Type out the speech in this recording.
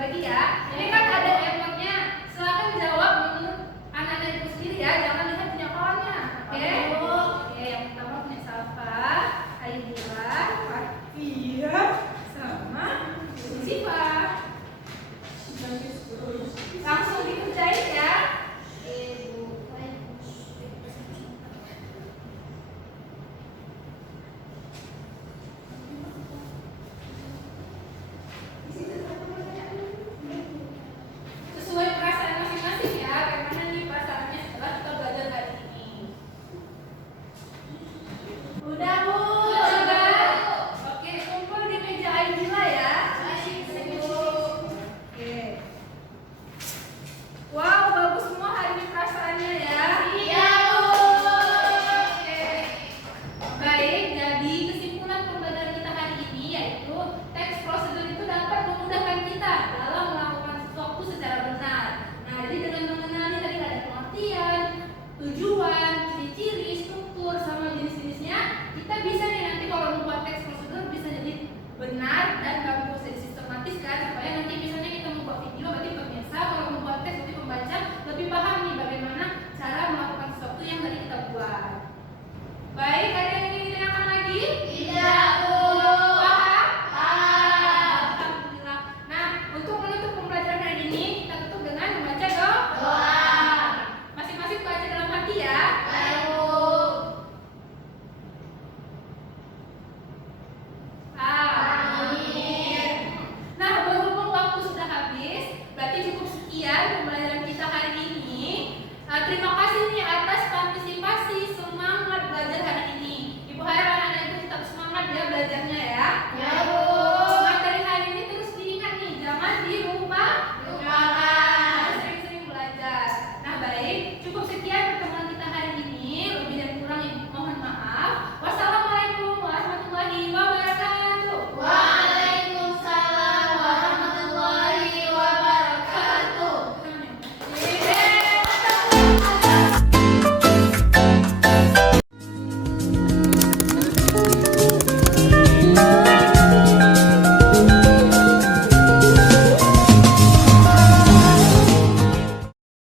bagi ya. Ini kan ada emotnya. Silakan jawab menurut anak-anak itu sendiri ya. Jangan lihat punya kawannya. Oke? Oke, yang pertama punya Safa, Aidila, Fatia, sama Siva. Langsung dikerjain ya. Sesuai perasaan masing-masing ya. Bagaimana nih perasaannya setelah kita belajar hari ini? Udah Bu. Sudah. Oke, kumpul di meja Aidila ya. Oke. Wow, bagus semua hari ini perasaannya ya. Iya Bu. Oke. Baik, jadi kesimpulan pembelajaran kita hari ini yaitu teks prosedur itu dapat memudahkan kita dalam melakukan sesuatu secara benar. Nah, jadi dengan mengenali tadi ada pengertian, tujuan, ciri-ciri, struktur, sama jenis-jenisnya, kita bisa nih nanti kalau membuat teks prosedur bisa jadi benar dan nggak perlu sistematis kan, supaya nanti misalnya kita membuat video, berarti pemirsa kalau membuat teks nanti pembaca lebih paham nih bagaimana cara melakukan sesuatu yang tadi kita buat. Baik, ada yang ingin ditanyakan lagi? Tidak Bu. Paham? Paham. Alhamdulillah. Nah, untuk menutup pembelajaran hari ini kita tutup dengan membaca doa. Masing-masing baca dalam hati ya. Baik Bu. Amin. Nah, berhubung waktu sudah habis, berarti cukup sekian pembelajaran kita hari ini. Terima kasih nih atas partisipasi semangat belajar hari ini. Ibu harap anak-anak itu tetap semangat ya belajarnya ya. Ya Bu. Materi hari ini terus diingat nih, jangan dilupakan. Harus sering-sering belajar. Nah, baik, cukup sekian